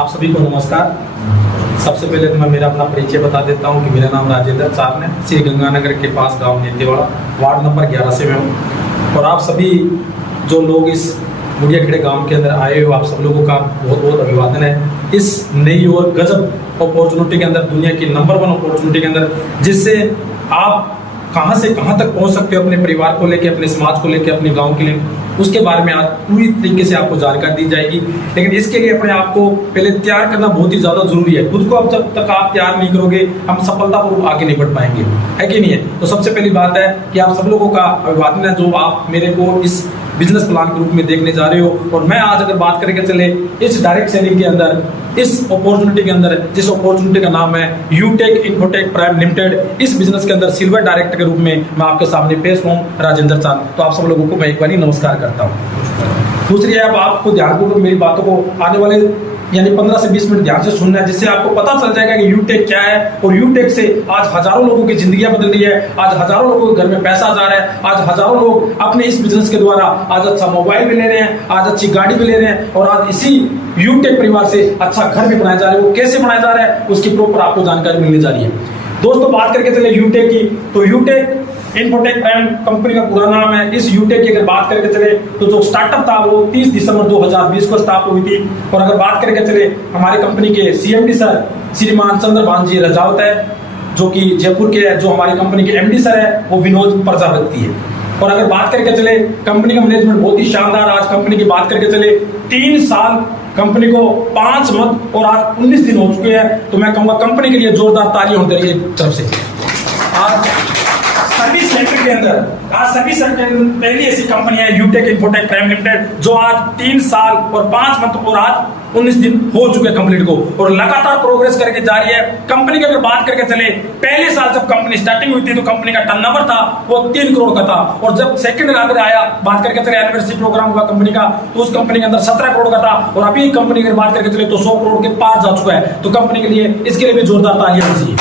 आप सभी को नमस्कार। सबसे पहले तो मैं मेरा अपना परिचय बता देता हूं कि मेरा नाम राजेंद्र चारण है। श्री गंगानगर के पास गांव नेतेवाड़ा, वार्ड नंबर 11 से मैं हूं। और आप सभी जो लोग इस मुड़ियाखेड़े गांव के अंदर आए हो, आप सब लोगों का बहुत बहुत अभिवादन है इस नई और गजब अपॉर्चुनिटी के अंदर, दुनिया की नंबर 1 अपॉर्चुनिटी के अंदर, जिससे आप कहां से कहां तक पहुंच सकते हो अपने परिवार को लेके, अपने समाज को लेके, अपने गांव के लिए, उसके बारे में आज पूरी तरीके से आपको जानकारी दी जाएगी। लेकिन इसके लिए अपने आप को पहले तैयार करना बहुत ही ज्यादा जरूरी है। खुद को अब जब तक आप तैयार नहीं करोगे, हम सफलतापूर्वक आगे नहीं बढ़ पाएंगे, है कि नहीं है। तो सबसे पहली बात है कि आप सब लोगों का अभिवादन है जो आप मेरे को इस बिजनेस प्लान के रूप में देखने जा रहे हो। और मैं आज अगर बात करके चले इस डायरेक्ट सेलिंग के अंदर, इस अपॉर्चुनिटी के अंदर, जिस अपॉर्चुनिटी का नाम है यूटेक इन्फोटेक प्राइम लिमिटेड, इस बिजनेस के अंदर सिल्वर डायरेक्टर के रूप में मैं आपके सामने पेश हूँ, राजेंद्र चांद। तो आप सब लोगों को मैं एक बार नमस्कार करता हूँ। दूसरी है, अब आपको ध्यानपूर्वक मेरी बातों को आने वाले यानी 15 से 20 मिनट ध्यान से सुनना है, जिससे आपको पता चल जाएगा कि यूटेक क्या है। और यूटेक से आज हजारों लोगों की जिंदगियां बदल रही है, आज हजारों लोगों के घर में पैसा जा रहा है, आज हजारों लोग अपने इस बिजनेस के द्वारा आज अच्छा मोबाइल भी ले रहे हैं, आज अच्छी गाड़ी भी ले रहे हैं, और आज इसी यूटेक परिवार से अच्छा घर भी बनाया जा रहा है। वो कैसे बनाया जा रहा है उसकी प्रॉपर आपको जानकारी मिलने जा रही है। दोस्तों, बात करके चले यूटेक की, तो यूटेक इन्फोटेक प्राइम कंपनी का पूरा नाम है। इस यूटेक की अगर बात करके चले तो जो स्टार्टअप था वो 30 दिसंबर 2020 को स्टार्ट हुई थी। और अगर बात करके चले हमारे कंपनी के सीएमडी सर श्रीमान चंद्रभान जी रजावत है, जो कि जयपुर के है। जो हमारी कंपनी के एमडी सर है वो विनोद प्रजापति है। और अगर बात करके चले कंपनी का मैनेजमेंट बहुत ही शानदार। आज कंपनी की बात करके चले 3 साल कंपनी को 5 मंथ और आज 19 दिन हो चुके हैं। तो मैं कहूंगा कंपनी के लिए जोरदार तालियां होती रही तरफ से। आज सर्विस सेक्टर के अंदर, आज सर्विस सेक्टर के पहली ऐसी कंपनी है यूटेक इन्फोटेक प्राइम लिमिटेड, जो आज 3 साल और 5 मंथ और आज 19 दिन हो चुके कंप्लीट को, और लगातार प्रोग्रेस करके जा रही है। कंपनी की अगर बात करके चले, पहले साल जब कंपनी स्टार्टिंग हुई थी तो कंपनी का टर्नओवर था वो 3 करोड़ का था। और जब सेकंड अगर आया, बात करके चले एनिवर्सरी प्रोग्राम हुआ कंपनी का, तो उस कंपनी के अंदर 17 करोड़ का था। और अभी कंपनी की बात करके चले तो 100 करोड़ के पार जा चुका है। तो कंपनी के लिए, इसके लिए भी जोरदार तालियां चाहिए।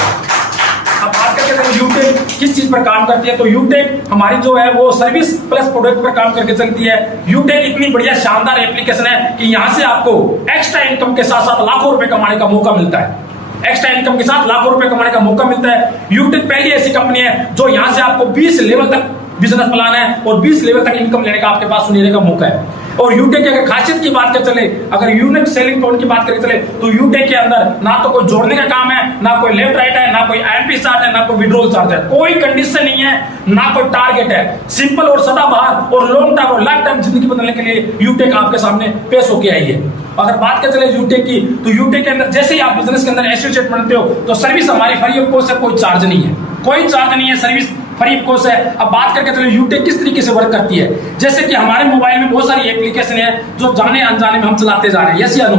अब बात करके यूटेक किस चीज पर काम करती है, तो यूटेक हमारी जो है वो सर्विस प्लस प्रोडक्ट पर काम करके चलती है। यूटेक इतनी बढ़िया शानदार एप्लीकेशन है कि यहाँ से आपको एक्स्ट्रा इनकम के साथ साथ लाखों रुपए कमाने का मौका मिलता है। एक्स्ट्रा इनकम के साथ लाखों रुपए कमाने का मौका मिलता है। यूटेक पहली ऐसी कंपनी है जो यहाँ से आपको 20 लेवल तक बिजनेस प्लान है और 20 लेवल तक इनकम लेने का आपके पास सुनने का मौका है। और यूटेक की अगर खासियत की बात कर चले, अगर यूनिक सेलिंग पॉइंट की बात करें चले, तो यूटेक के अंदर ना तो कोई जोड़ने का काम है, ना कोई लेफ्ट राइट है, ना कोई आईएमपी चार्ज है, ना कोई विड्रॉल चार्ज है, कोई कंडीशन नहीं है, ना कोई टारगेट है। सिंपल और सदाबहार और लॉन्ग टर्म और लाइफ टाइम जिंदगी बदलने के लिए यूटेक आपके सामने पेश होके आई है। अगर बात कर चले यूटेक की, तो यूटेक के अंदर जैसे ही आप बिजनेस के अंदर एसोसिएट बनते हो तो सर्विस हमारी फ्री ऑफ कॉस्ट है, कोई चार्ज नहीं है, कोई चार्ज नहीं है, सर्विस फ्री ऑफ कॉस्ट है। अब बात करके चलो यूटेक किस तरीके से वर्क करती है, जैसे कि हमारे मोबाइल में बहुत सारी एप्लीकेशन है जो जाने अनजाने में हम चलाते जा रहे हैं, यस या नो,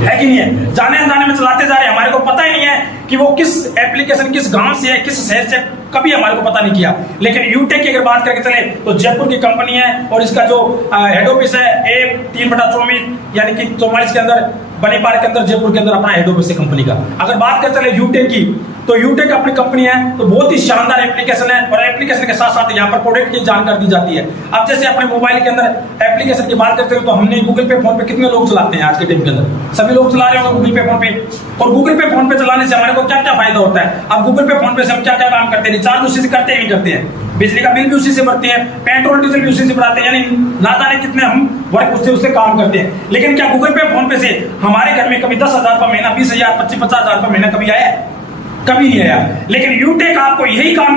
है कि नहीं है। जाने अनजाने में चलाते जा रहे हैं, हमारे को पता ही नहीं है कि वो किस एप्लीकेशन किस गांव से है, किस शहर से, कभी हमारे को पता नहीं किया। लेकिन यूटेक की अगर बात करके चले तो जयपुर की कंपनी है और इसका जो हेड ऑफिस है A3/24 यानी कि 44 के अंदर बनी पार्क के अंदर जयपुर के अंदर अपना हेड ऑफिस है कंपनी का। अगर बात कर चले यूटेक की, तो यूटेक अपनी कंपनी है तो बहुत ही शानदार एप्लीकेशन है। और एप्लीकेशन के साथ साथ यहाँ पर प्रोडक्ट की जानकारी दी जाती है। अब जैसे अपने मोबाइल के अंदर एप्लीकेशन की बात करते हैं तो हमने गूगल पे फोन पे कितने लोग चलाते हैं आज के टाइम के अंदर, सभी लोग चला रहे होंगे गूगल पे फोन पे। और गूगल पे फोन पे चलाने से हमारे को क्या क्या फायदा होता है। अब गूगल पे फोन पे से हम क्या क्या काम करते हैं, रिचार्ज उसी से करते ही करते हैं, बिजली का बिल भी उसी से भरते हैं, पेट्रोल डीजल भी उसी से भराते हैं, यानी ना जाने कितने हम वर्क उससे काम करते हैं। लेकिन क्या गूगल पे फोन पे से हमारे घर में कभी 10,000 रुपये महीना, 20,000, 25,000 रुपये महीना कभी आया है? कभी नहीं आया। लेकिन यूटेक आपको यही काम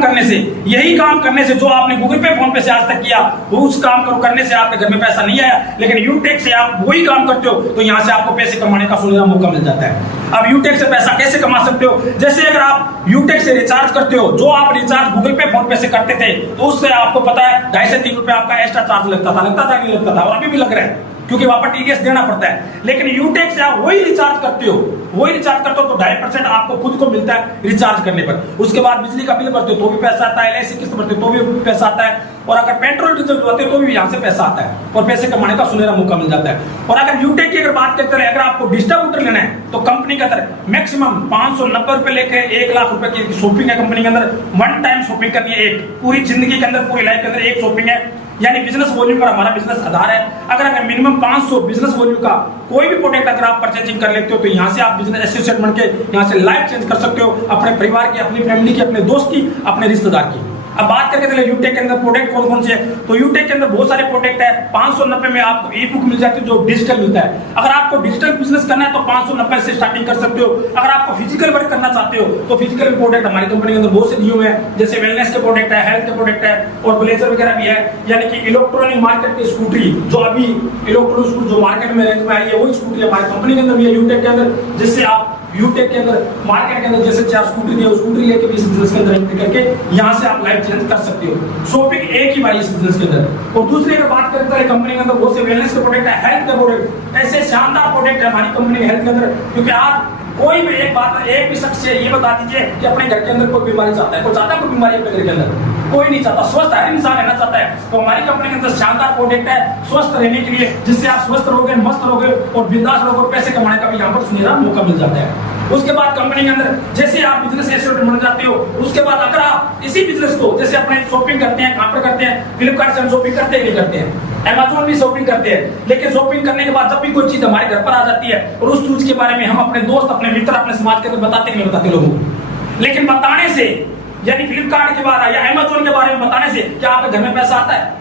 करने से जो आपने गूगल पे फोन पे से आज तक किया, वो उस काम को करने से आपके घर में पैसा नहीं आया। लेकिन यूटेक से आप वही काम करते हो तो यहाँ से आपको पैसे कमाने का सुनहरा मौका मिल जाता है। अब यूटेक से पैसा कैसे कमा सकते हो, जैसे अगर आप यूटेक से रिचार्ज करते हो, जो आप रिचार्ज गूगल पे फोन पे से करते थे तो उससे आपको पता है 2.5 से 3 रुपए आपका एक्स्ट्रा चार्ज लगता था नहीं लगता था, और अभी भी लग रहा है क्योंकि वहां पर टीडीएस देना पड़ता है। लेकिन यूटेक से आप वही रिचार्ज करते हो तो 2.5% आपको खुद को मिलता है रिचार्ज करने पर। उसके बाद बिजली का बिल भरते हो तो भी पैसा आता है, एलआईसी किस्त भरते हो तो भी पैसा आता है, और अगर पेट्रोल डीजल भरते हो तो भी यहाँ से पैसा आता है और पैसे कमाने का सुनहरा मौका मिल जाता है। और अगर यूटेक की अगर बात करते हैं, अगर आपको डिस्ट्रीब्यूटर लेना है तो कंपनी के अंदर मैक्सिमम 590 रुपए लेकर 1 लाख रुपए की शॉपिंग है कंपनी के अंदर। वन टाइम शॉपिंग करनी है, एक पूरी जिंदगी के अंदर, पूरी लाइफ के अंदर एक शॉपिंग है। यानी बिजनेस वॉल्यूम पर हमारा बिजनेस आधार है। अगर मिनिमम 500 बिजनेस वॉल्यूम का कोई भी प्रोडक्ट अगर आप परचेजिंग कर लेते हो तो यहाँ से आप बिजनेस एसोसिएट बन के यहाँ से लाइफ चेंज कर सकते हो, अपने परिवार की, अपनी फैमिली की, अपने दोस्त की, अपने रिश्तेदार की। अब बात करके चले यूटेक के अंदर प्रोडक्ट कौन कौन से है, तो यूटेक के अंदर बहुत सारे प्रोडक्ट है। 590 में आपको ई बुक मिल जाती है जो डिजिटल मिलता है। अगर आपको डिजिटल बिजनेस करना है तो 590 से स्टार्टिंग कर सकते हो। अगर आपको फिजिकल वर्क करना चाहते हो तो फिजिकल प्रोडक्ट हमारी कंपनी के अंदर बहुत से दिए हुए हैं, जैसे वेलनेस के प्रोडक्ट है, हेल्थ के प्रोडक्ट है और ब्लेजर वगैरह भी है। यानी कि इलेक्ट्रॉनिक मार्केट की स्कूटरी जो अभी इलेक्ट्रॉनिक स्कूटर जो मार्केट में रेंज में आई है वही स्कूटरी हमारी कंपनी के अंदर भी है यूटेक के अंदर, जिससे आप यूटेक के अंदर मार्केट के अंदर जैसे 4 स्कूटरी है, स्कूटरी लेके भी इस बिजनेस के अंदर एंट्री करके यहाँ से आप लाइफ चेंज कर सकते हो। शॉपिंग एक ही बार इस बिजनेस के अंदर। और दूसरी अगर बात करते हैं कंपनी के अंदर बहुत से वेलनेस के प्रोडक्ट है, हेल्थ के प्रोडक्ट, ऐसे शानदार प्रोडक्ट है हमारी कंपनी के हेल्थ के अंदर। क्योंकि आज कोई भी एक बात एक भी शख्स ये बता दीजिए कि अपने घर के अंदर कोई बीमारी चाहता है, कोई चाहता है कोई बीमारी अपने घर के अंदर? कोई नहीं चाहता, स्वस्थ हर इंसान रहना चाहता है। तो हमारी कंपनी के अंदर शानदार प्रोडक्ट है स्वस्थ रहने के लिए, जिससे आप स्वस्थ रहोगे, मस्त रहोगे और बिंदास रहोगे, पैसे कमाने का भी यहाँ पर सुनहरा मौका मिल जाता है। उसके बाद कंपनी के अंदर जैसे आप बिजनेस एसोसिएट बन जाते हो, उसके बाद अगर आप इसी बिजनेस को जैसे अपने शॉपिंग करते हैं, कहाँ पर करते हैं? फ्लिपकार्ट से हम शॉपिंग करते हैं नहीं करते हैं, अमेज़न भी शॉपिंग करते हैं। लेकिन शॉपिंग करने के बाद जब भी कोई चीज हमारे घर पर आ जाती है और उस चीज के बारे में हम अपने दोस्त, अपने मित्र, अपने समाज के अंदर बताते नहीं बताते लोगों को, लेकिन बताने से यानी फ्लिपकार्ट के बारे या अमेज़न के बारे में बताने से क्या आपके घर में पैसा आता है?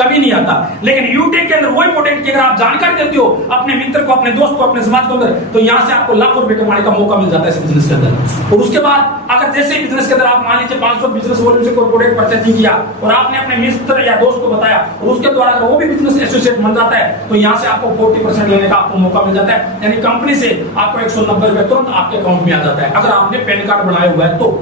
कभी नहीं आता। लेकिन यूटेक के अंदर वही प्रोडक्ट की अगर आप जानकारी देते हो अपने मित्र को, अपने दोस्त को, अपने समाज को अंदर, तो यहाँ से आपको लाखों रुपए कमाने का मौका मिल जाता है इस बिजनेस के अंदर। और उसके बाद अगर जैसे ही बिजनेस के अंदर आप मान लीजिए 500 बिजनेस वॉल्यूम से कोई प्रोडक्ट परचेजिंग किया और आपने अपने मित्र या दोस्त को बताया और उसके द्वारा अगर वो भी बिजनेस एसोसिएट बन जाता है तो यहाँ से आपको 40% लेने का आपको मौका मिल जाता है। यानी कंपनी से आपको 190 रुपए तुरंत आपके अकाउंट में आ जाता है अगर आपने पैन कार्ड बनाया हुआ है तो।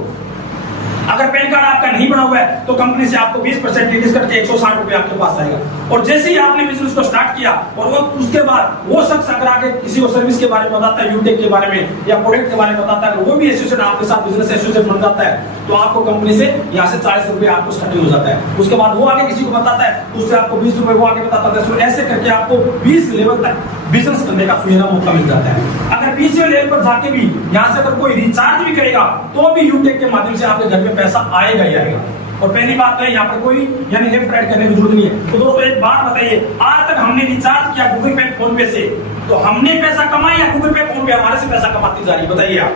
अगर पैन कार्ड आपका नहीं बना हुआ है तो कंपनी से आपको 20% रिड्यूस करके 160 रुपए आपके पास आएगा। और जैसे ही आपने बिजनेस को स्टार्ट किया और वो उसके बाद वो शख्स अगर आगे किसी को सर्विस के बारे में बताता है, यूटेक के बारे में या प्रोडक्ट के बारे में बताता है, वो भी एसोसिएट आपके साथ बिजनेस एसोसिएट बन जाता है तो आपको कंपनी से यहाँ से 40 रुपए आपको स्टार्टिंग हो जाता है। उसके बाद वो आगे किसी को बताता है तो उससे आपको 20 रुपए वो आगे बताता है। ऐसे करके आपको 20 लेवल तक बिजनेस करने का सुनहरा मौका मिल जाता है। अगर 20वें लेवल पर जाके भी यहाँ से अगर कोई रिचार्ज भी करेगा तो भी यूटेक के माध्यम से आपके घर में पैसा आएगा ही आएगा। और पहली बात तो है यहाँ पर कोई यानी लेफ्ट राइट करने की जरूरत नहीं है। तो दोस्तों एक बात बताइए, आज तक हमने रिचार्ज किया गूगल पे, फोन पे से, तो हमने पैसा कमाया या गूगल पे, फोन पे हमारे से पैसा कमाती जा रही है? बताइए आप,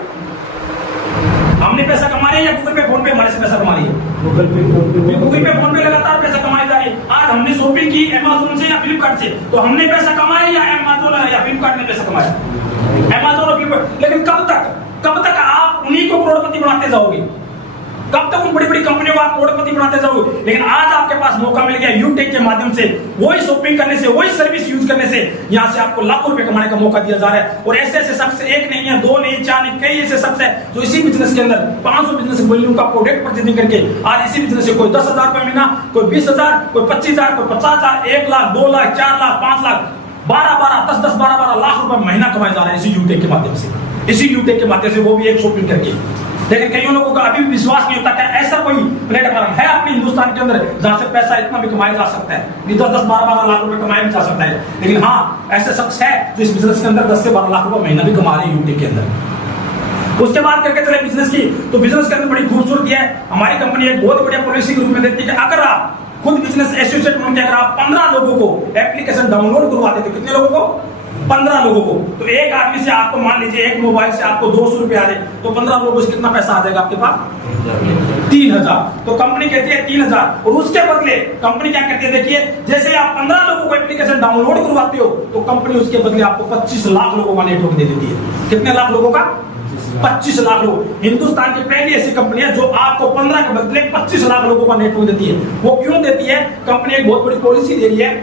हमने पैसा कमा रहे हैं या गूगल पे, फोन पे हमारे से पैसा कमा रही है? गूगल पे, फोन पे लगातार पैसा कमाई जा रही है। आज हमने शॉपिंग की अमेज़न से या फ्लिपकार्ट से, तो हमने पैसा कमाया या अमेज़न या फ्लिपकार्ट ने पैसा कमाया? अमेज़न और फ्लिपकार्ट। लेकिन कब तक आप उन्हीं को करोड़पति बनाते जाओगे? कब तक उन बड़ी बड़ी कंपनियों को आप करोड़पति बनाते जाओगे? लेकिन आज आपके पास मौका मिल गया यूटेक के माध्यम से, वही शॉपिंग करने से, वही सर्विस यूज करने से यहाँ से आपको लाखों रुपए कमाने का मौका दिया जा रहा है। और ऐसे ऐसे शख्स एक नहीं है, दो नहीं, चार नहीं, कई ऐसे शख्स है जो इसी बिजनेस के अंदर 500 बिजनेस वॉल्यूम का प्रोडक्ट परचेजिंग करके आज इसी बिजनेस से कोई 10,000 रुपए महीना, कोई 20,000, कोई 25,000, कोई 50,000, 1 लाख, 2 लाख, 4 लाख, 5 लाख, 12 लाख रुपए महीना कमाए जा रहे हैं इसी यूटेक के माध्यम से, इसी यूटेक के माध्यम से, वो भी एक शॉपिंग करके। लेकिन कई लोगों का अभी भी विश्वास नहीं होता कि ऐसा कोई प्लेटफॉर्म है अपने हिंदुस्तान के अंदर जहां से पैसा इतना भी कमाया जा सकता है, 10-12 लाख रुपए कमाया भी जा सकता है। लेकिन हाँ, ऐसे शख्स है जो इस बिजनेस के अंदर 10 से 12 लाख रुपए महीना भी कमा रहे हैं यूटेक के अंदर। उसके बाद करके चले बिजनेस की, तो बिजनेस के अंदर बड़ी खूबसूरती है। हमारी कंपनी एक बहुत बढ़िया पॉलिसी के रूप में देती है कि अगर आप खुद बिजनेस एसोसिएट बन के अगर आप 15 लोगों को एप्लीकेशन डाउनलोड करवाते थे, कितने लोगों को? 15 लोगों को। तो एक आदमी से आपको मान लीजिए एक मोबाइल से आपको 200 रुपए आ रहे, तो 15 लोगों से कितना पैसा आ जाएगा आपके पास? 3,000। तो कंपनी कहती है 3,000। और उसके बदले कंपनी क्या कहती है, देखिए, जैसे आप 15 लोगों को एप्लीकेशन डाउनलोड करवाते हो तो कंपनी उसके बदले आपको 25 लाख लोगों का नेटवर्क दे देती है। कितने लाख लोगों का? 25 लाख लोग। हिंदुस्तान की पहली ऐसी कंपनी है जो आपको 15 के बदले 25 लाख लोगों का नेटवर्क देती है। वो क्यों देती है? कंपनी एक बहुत बड़ी पॉलिसी दे रही है।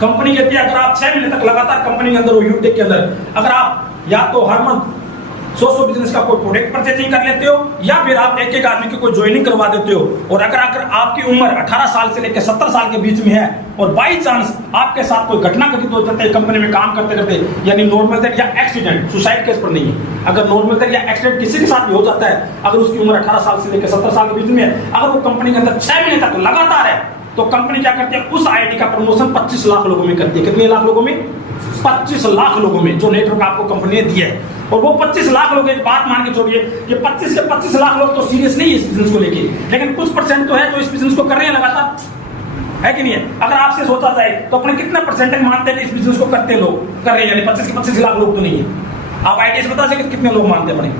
कंपनी कहती है अगर आप 6 महीने तक लगातार कंपनी के अंदर हो, यूटेक के अंदर, अगर आप या तो हर मंथ 100 बिजनेस का कोई प्रोडक्ट परचेजिंग कर लेते हो या फिर आप एक आदमी की कोई ज्वाइनिंग करवा देते हो, और अगर आपकी उम्र 18 साल से लेकर 70 साल के बीच में है और बाई चांस आपके साथ कोई घटना घटित हो जाती है कंपनी में काम करते करते, यानी नॉर्मल डेथ या एक्सीडेंट, सुसाइड केस पर नहीं है, अगर नॉर्मल डेथ या एक्सीडेंट किसी के साथ भी हो जाता है, अगर उसकी उम्र 18 साल से लेकर 70 साल के बीच में है, अगर वो कंपनी के अंदर 6 महीने तक लगातार है, तो कंपनी क्या करती है, उस आईडी का प्रमोशन 25 लाख लोगों में करती है। कितने लाख लोगों में? 25 लाख लोगों में, जो नेटवर्क आपको कंपनी ने दिया है। और वो 25 लाख लोग, एक बात मान के छोड़िए कि 25 के 25 लाख लोग तो सीरियस नहीं है इस बिजनेस को लेके, लेकिन कुछ परसेंट तो है जो इस बिजनेस को कर रहे हैं लगातार। है कि नहीं है? अगर आपसे सोचा जाए तो अपने कितना परसेंटेज मानते हैं कि इस बिजनेस को करते लोग कर रहे हैं, यानी 25 लाख लोग तो नहीं है। आप आइडिया से बता सकते कितने लोग मानते हैं अपने?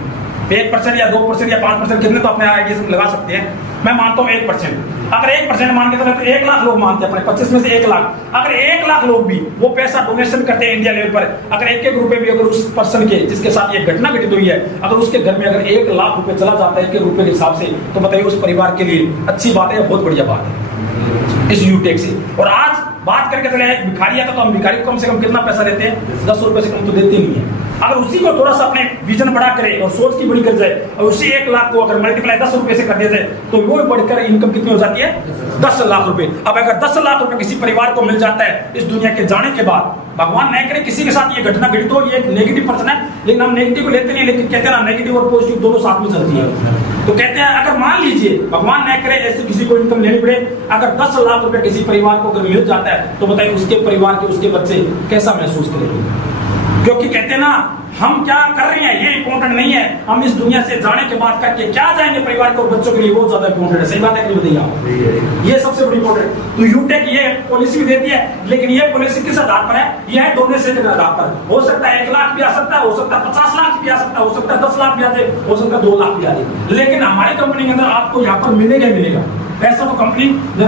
1% या 2% या 5% कितने तो अपने आइडिया से लगा सकते हैं। मैं मानता हूँ 1%। अगर 1% मान के चले तो 1 लाख लोग मानते हैं अपने 25 में से 1 लाख। अगर 1 लाख लोग भी वो पैसा डोनेशन करते हैं इंडिया लेवल पर, अगर 1-1 रुपए भी अगर उस पर्सन के जिसके साथ ये घटना घटित हुई है, अगर उसके घर में अगर 1 लाख रुपए चला जाता है 1 रुपए के हिसाब से, तो बताइए उस परिवार के लिए अच्छी बात है, बहुत बढ़िया बात है इस यूटेक से। और आज बात करके चले एक भिखारी आता तो हम भिखारी को कम से कम कितना पैसा देते हैं? 10 रुपए से कम तो देते नहीं है। अगर उसी को थोड़ा सा अपने विजन बड़ा करे और सोच की बड़ी कर जाए और उसी 1 लाख को अगर मल्टीप्लाई 10 रुपए से कर दिया जाए तो वो बढ़कर इनकम कितनी हो जाती है? 10 लाख रुपए। अब अगर 10 लाख रुपए किसी परिवार को मिल जाता है इस दुनिया के जाने के बाद, भगवान न करे किसी के साथ ये घटना घटित हो, ये एक नेगेटिव पर्सन है, लेकिन हम नेगेटिव को लेते नहीं, लेकिन कहते हैं ना नेगेटिव और पॉजिटिव दोनों साथ में चलती है। तो कहते हैं अगर मान लीजिए भगवान न करे ऐसे किसी को इनकम लेनी पड़े, अगर 10 लाख रुपए किसी परिवार को अगर मिल जाता है तो बताइए उसके परिवार के उसके बच्चे कैसा महसूस करेंगे? क्योंकि कहते हैं ना हम क्या कर रहे हैं ये इंपॉर्टेंट नहीं है, हम इस दुनिया से जाने के बाद करके क्या जाएंगे परिवार को बच्चों के लिए बहुत ज्यादा इंपॉर्टेंट है। सही बात है कि नहीं बताइए आप? ये सबसे बड़ी इंपॉर्टेंट। तो यूटेक ये पॉलिसी भी देती है, लेकिन ये पॉलिसी किस आधार पर है? यह है डोनेशन के आधार पर। हो सकता है 1 लाख भी आ सकता है, हो सकता है 50 लाख भी आ सकता है, हो सकता है 10 लाख भी आ जाए, हो सकता है 2 लाख भी आ जाए, लेकिन हमारी कंपनी के अंदर आपको यहाँ पर मिलेगा ही मिलेगा। पैसा तो कंपनी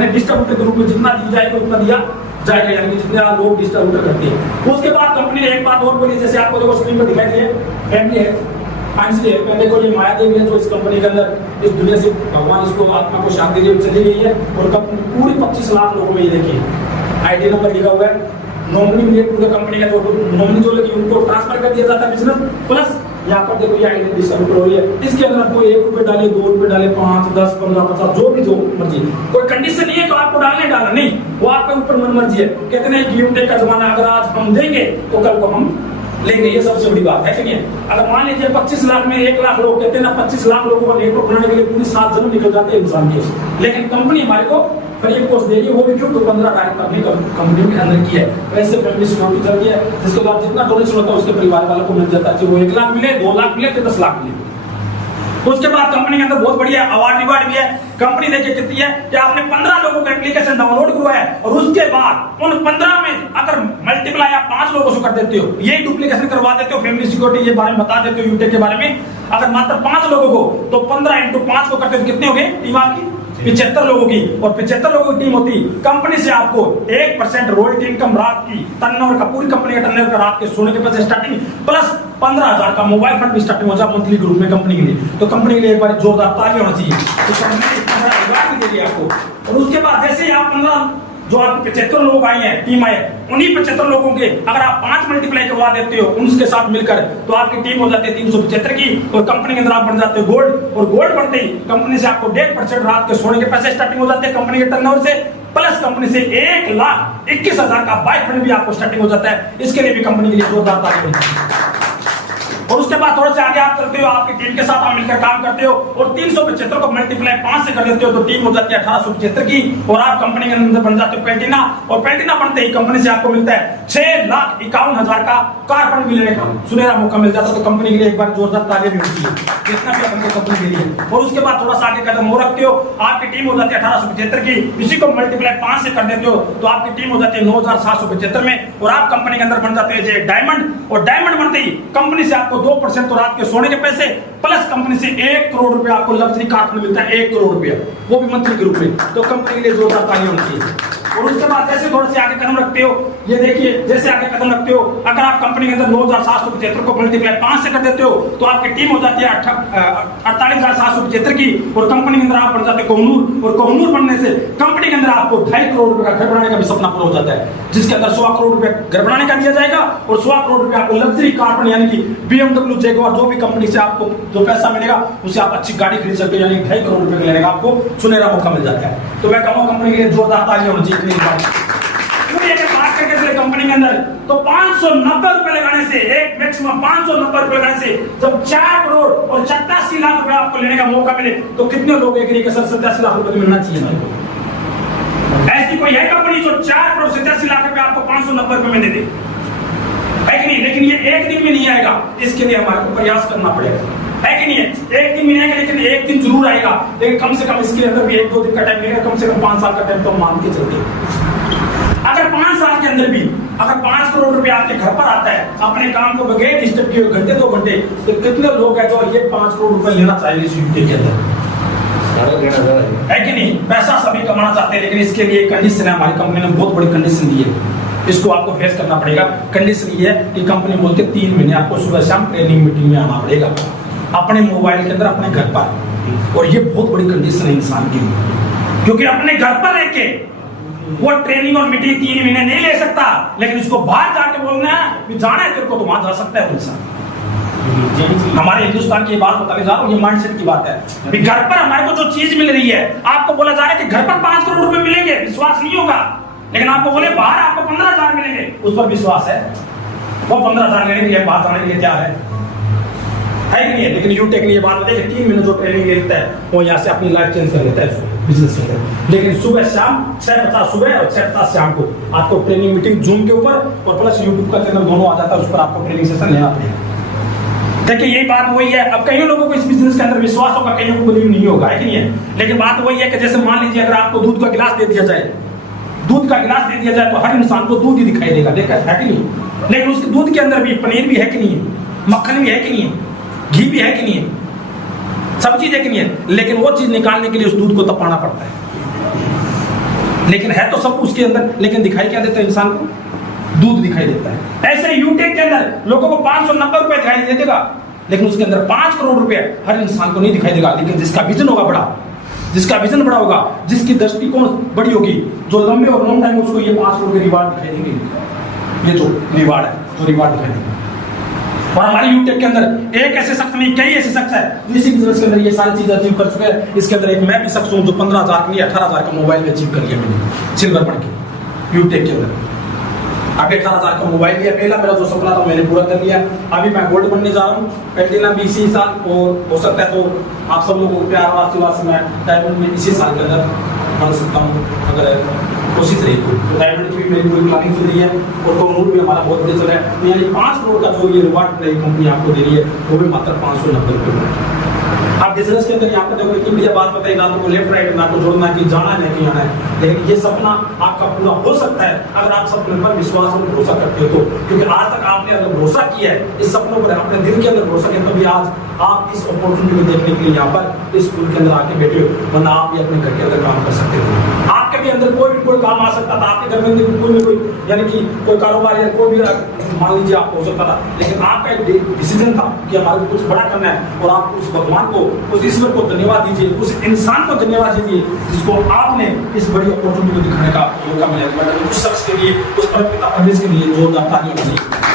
डिस्ट्रीब्यूटर के रूप में जितना दी जाएगा उतना दिया जाएगा, यानी कि जितने लोग डिस्ट्रीब्यूटर करते हैं। उसके बाद कंपनी ने एक बात और बोली, जैसे आपको देखो स्क्रीन पर दिखाई दे फैमिली है, फाइनेंशियली है, पहले को ये माया देवी है जो इस कंपनी के अंदर इस दुनिया से भगवान इसको आत्मा को शांति देवी चली गई है, और पूरी 25 लाख लोगों में ये देखिए आईडी नंबर लिखा हुआ है, नॉमिनी मिले पूरे कंपनी का, तो नॉमिनी जो लगी उनको ट्रांसफर कर दिया जाता है बिजनेस, प्लस यहाँ पर देखो ये आईडी डिस्ट्रीब्यूटर हो रही है, इसके अंदर आपको 1 रुपए डाले, 2 रुपए डाले, 5, 10, 15, 50 जो भी जो मर्जी, कोई कंडीशन नहीं है तो आपको डालना नहीं, वो आपके ऊपर मन मर्जी है। कहते हैं गिफ्ट का जमाना, अगर आज हम देंगे तो कल को हम लेंगे, ये सबसे बड़ी बात है कि नहीं? अगर मान लीजिए 25 लाख में 1 लाख लोग, कहते हैं ना 25 लाख लोगों का नेटवर्क बनाने के लिए पूरी 7 जन्म निकल जाते हैं इंसान के, लेकिन कंपनी हमारे को फ्री कोर्स दे रही है, वो भी क्यों? तो 15 तारीख अपनी कंपनी के अंदर की है, वैसे फैमिली सिक्योरिटी चल रही है, जिसके बाद जितना डोनेशन होता है उसके परिवार वालों को मिल जाता है, वो 1 लाख मिले, 2 लाख मिले, 10 लाख मिले। उसके बाद कंपनी के अंदर बहुत बढ़िया अवार्ड रिवार्ड भी है। कंपनी देखिए कितनी है कि आपने 15 लोगों का एप्लीकेशन डाउनलोड करवाया है, और उसके बाद उन 15 में अगर मल्टीप्लाई आप 5 लोगों से कर देते हो, ये डुप्लीकेशन करवा देते हो, फैमिली सिक्योरिटी ये बारे में बता देते हो यूटेक के बारे में, अगर मात्र 5 लोगों को, तो 15 × 5 को करते हो कितने हो गए टीम आपकी? 75 लोगों की, और 75 लोगों की टीम होती, कंपनी से आपको 1% रॉयल्टी इनकम रात की टर्नओवर का, पूरी कंपनी का टर्नओवर का रात के सोने के पैसे स्टार्टिंग, प्लस 15,000 का मोबाइल फंड भी स्टार्टिंग हो जाए मंथली ग्रुप में कंपनी के लिए। तो कंपनी के लिए एक बार जोरदार ताली होना चाहिए, तो कंपनी इतना बड़ा रिवार्ड भी दे रही है आपको। और उसके बाद जैसे ही आप 15 जो आपके 75 लोग आए हैं, टीम आए, उन्हीं 75 लोगों के अगर आप 5 मल्टीप्लाई करवा देते हो उनके साथ मिलकर, तो आपकी टीम हो जाती है 375 की, और कंपनी के अंदर आप बन जाते हो गोल्ड, और गोल्ड बनते ही कंपनी से आपको 1.5% रात के सोने के पैसे स्टार्टिंग हो जाते हैं कंपनी के टर्नओवर से, प्लस कंपनी से 1,21,000 का बाइक फंड भी आपको स्टार्टिंग हो जाता है। इसके लिए भी कंपनी के लिए जोरदार ताली होनी चाहिए। और उसके बाद थोड़ा सा आगे आप चलते हो, आपकी टीम के साथ आप मिलकर काम करते हो, और 375 को मल्टीप्लाई 5 से कर देते हो, तो टीम हो जाती है 1875 की, और आप कंपनी के अंदर बन जाते हो प्लेटिना, और प्लेटिना बनते ही कंपनी से आपको मिलता है 6,51,000 का कार फंड मिलने का सुनहरा मौका मिल जाता है। तो कंपनी के लिए एक बार जोरदार ताली भी होती है, जितना भी हमको कंपनी दे रही है। और उसके बाद थोड़ा सा आगे कदम और रखते हो, आपकी टीम हो जाती है 1875 की, इसी को मल्टीप्लाई 5 से कर देते हो, तो आपकी टीम हो जाती है 9,775 में, और आप कंपनी के अंदर बन जाते हैं डायमंड, और डायमंड बनते ही कंपनी से आपको 2% तो रात के सोने के पैसे, प्लस कंपनी से 1 करोड़ रुपया आपको लग्जरी कार में मिलता है, 1 करोड़ रुपया, वो भी मंथली के रूप में। तो कंपनी के लिए जोरदार ताली होनी चाहिए। और उसके बाद जैसे थोड़े से आगे कदम रखते हो, ये देखिए जैसे आगे कदम रखते हो, अगर आप कंपनी के अंदर 9,775 को मल्टीप्लाई 5 से कर देते हो, तो आपकी टीम हो जाती है 48,775 की, और कंपनी के अंदर आप बन जाते हैं कोहनूर, और कोहनूर बनने से कंपनी के अंदर आपको 2.5 करोड़ रुपए का घर बनाने का भी सपना पूरा हो जाता है, जिसके अंदर 100 करोड़ रुपए घर बनाने का दिया जाएगा, और 100 करोड़ रुपए आपको लग्जरी कार यानी कि BMW जैगुआर जो भी कंपनी से आपको जो पैसा मिलेगा उससे आप अच्छी गाड़ी खरीद सकते हो, यानी 2.5 करोड़ रुपए लेने का आपको सुनहरा मौका मिल जाता है। तो मैं कहूँगा कंपनी के लिए जोरदार ताली होनी चाहिए। बात करके चले कंपनी के अंदर, तो 590 रुपए लगाने से, एक मैक्सिमम 590 रुपए लगाने से जब 4 करोड़ और 87 लाख रुपए आपको लेने का मौका मिले, तो कितने लोग एग्री के सर 87 लाख रुपए मिलना चाहिए? ऐसी कोई है कंपनी जो 4 करोड़ 87 लाख रुपए आपको 590 रुपए में दे दे? है कि नहीं? लेकिन ये एक दिन में नहीं आएगा, इसके लिए हमारे को प्रयास करना पड़ेगा। है कि नहीं है? एक दिन मिलेगा, लेकिन एक दिन जरूर आएगा, लेकिन कम से कम इसके अंदर भी 1-2 दिन का टाइम मिलेगा, कम से कम 5 साल का टाइम तो मान के चलते। अगर 5 साल के अंदर भी अगर 5 करोड़ रुपया आपके घर पर आता है अपने काम को बगैर डिस्टर्ब किए घंटे 2 घंटे, तो कितने लोग हैं जो ये 5 करोड़ रुपए लेना चाहिए इस यूके के अंदर? है कि नहीं? पैसा सभी कमाना चाहते हैं, लेकिन इसके लिए कंडीशन है, हमारी कंपनी ने बहुत बड़ी कंडीशन दी है, इसको आपको फेस करना पड़ेगा। कंडीशन ये है कि कंपनी बोलते 3 महीने आपको सुबह शाम ट्रेनिंग मीटिंग में आना पड़ेगा अपने मोबाइल के अंदर अपने घर पर, और ये बहुत बड़ी कंडीशन है इंसान के लिए, क्योंकि अपने घर पर रह के वो ट्रेनिंग और मीटिंग 3 महीने नहीं ले सकता, लेकिन उसको बाहर जाके बोलना है कि जाना है तेरे को तो वहां जा सकता है वो इंसान। हमारे हिंदुस्तान की बात बताने जा रहा हूँ, ये माइंडसेट की बात है। घर पर हमारे को जो चीज मिल रही है, आपको बोला जा रहा है कि घर पर 5 करोड़ रुपए मिलेंगे, विश्वास नहीं होगा, लेकिन आपको बोले बाहर आपको 15,000 मिलेंगे, उस पर विश्वास है। वो 15,000 लेने के लिए बाहर जाने के लिए तैयार है कि नहीं है? लेकिन यूटेक ने ये बात बताई कि 3 महीने जो ट्रेनिंग लेता है वो यहाँ से अपनी लाइफ चेंज कर लेता है बिजनेस के अंदर, लेकिन सुबह शाम 6:50 सुबह और 6:50 शाम को आपको ट्रेनिंग मीटिंग जूम के ऊपर और प्लस यूट्यूब का चैनल दोनों आ जाता है, उस पर आपको ट्रेनिंग सेशन लेना पड़ेगा। देखिए यही बात वही है। अब कई लोगों को इस बिजनेस के अंदर विश्वास होगा, कईयों को बिलीव नहीं होगा, है कि नहीं है? लेकिन बात वही है कि जैसे मान लीजिए अगर आपको दूध का गिलास दे दिया जाए, दूध का गिलास दे दिया जाए तो हर इंसान को दूध ही दिखाई देगा, देखा है कि नहीं? लेकिन उसके दूध के अंदर भी पनीर भी है कि नहीं है, मक्खन भी है कि नहीं है, घी भी है कि नहीं है, सब चीज है कि नहीं है, लेकिन वो चीज निकालने के लिए उस दूध को तपाना पड़ता है। लेकिन है तो सब उसके अंदर, लेकिन दिखाई क्या देता है इंसान को? दूध दिखाई देता है। ऐसे यूटेक के अंदर लोगों को 590 रुपए दिखाई दे देगा, लेकिन उसके अंदर 5 करोड़ रुपए हर इंसान को नहीं दिखाई देगा। लेकिन जिसका विजन होगा बड़ा, जिसका विजन बड़ा होगा, जिसकी दृष्टिकोण बड़ी होगी, जो लंबे और लॉन्ग टाइम उसको ये 5 करोड़ के रिवार्ड दिखाई देंगे। ये जो रिवार्ड है, जो रिवार्ड दिखाई देंगे। और हमारे यूटेक के अंदर एक ऐसे शख्स नहीं, कई ऐसे शख्स है इसी बिजनेस के अंदर ये सारी चीजें अचीव कर चुके हैं। इसके अंदर एक मैं भी शख्स हूँ जो 15,000 के लिए 18,000 का मोबाइल भी अचीव कर लिया मैंने सिल्वर पढ़ के यूटेक के अंदर। अभी 18,000 का मोबाइल लिया, पहला मेरा जो सपना था मैंने पूरा कर लिया। अभी मैं गोल्ड बनने जा रहा हूँ, प्लेटिनम भी इसी साल, और हो सकता है तो आप सब लोगों को प्यार और आशीर्वाद से मैं डायमंड में इसी साल के अंदर बन सकता हूँ, अगर कोशिश रही तो। डायमंड की भी मेरी पूरी प्लानिंग चल रही है, और टर्नओवर भी हमारा बहुत बढ़िया चल रहा है। यानी 5 करोड़ का जो ये रिवार्ड नई कंपनी आपको दे रही है वो भी मात्र 590 रुपये में। आप बिजनेस के अंदर यहाँ पे देखो इतनी बढ़िया बात बताई, ना तो लेफ्ट राइट, ना तो जोड़ना कि जाना है कि आना है, लेकिन ये सपना आपका पूरा हो सकता है अगर आप सपने पर विश्वास और भरोसा करते हो तो। क्योंकि आज तक आपने अगर भरोसा किया है इस सपनों पर, अपने दिल के अंदर भरोसा किया, तभी आज आप इस अपॉर्चुनिटी को देखने के लिए यहाँ पर इस स्कूल के अंदर आके बैठे हो, वरना आप भी अपने घर के अंदर काम कर सकते हो। आपके भी अंदर कोई काम आ सकता था, आपके घर में कोई ना कोई, यानी कि कोई कारोबार या कोई भी मान लीजिए आप हो सकता था, लेकिन आपका एक डिसीजन था कि हमारे कुछ बड़ा करना है, और आप उस भगवान को, उस ईश्वर को धन्यवाद दीजिए, उस इंसान को धन्यवाद दीजिए जिसको आपने इस बड़ी अपॉर्चुनिटी को दिखाने का मौका मिला। उस शख्स के लिए, उस परमपिता परमेश्वर के लिए जोरदार तालियां बजाइए।